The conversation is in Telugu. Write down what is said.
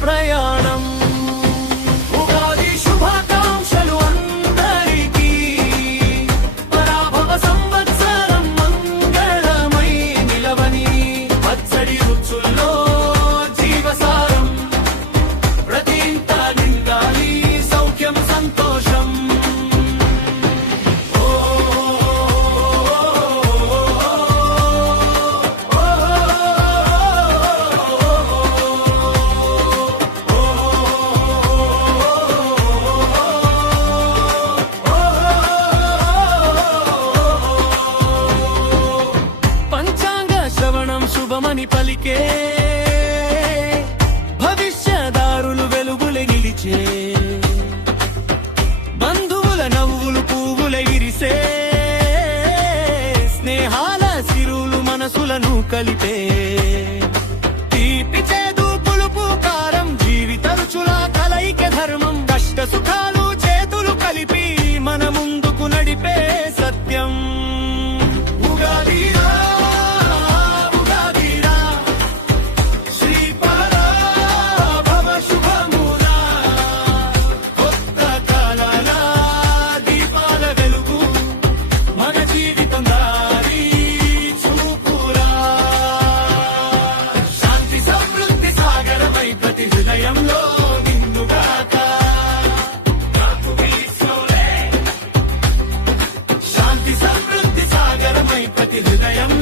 ప్రయాణం. ఉగాది శుభాకాంక్షలు అందరికీ, పరాభవ సంవత్సరం మంగళమై నిలవని, పచ్చడి రుచుల్లో జీవసారం, ప్రతి ఇంట నిండాలి సౌఖ్యం సంతోషం. శుభమని పలికే భవిష్యదారులు వెలుగులే నిలిచే, బంధువుల నవ్వులు పువ్వులే విరిసే, స్నేహాల సిరులు మనసులను కలిపే, తీపి చేదు పులుపు కారం జీవిత రుచుల కలయిక ధర్మం, కష్ట సుఖాలు చేతులు కలిపి మన ముందుకు నడిపే సత్యం. ఉగాది హృదయంలో నిన్నుగాక, శాంతి సమృద్ధి సాగరమై ప్రతి హృదయం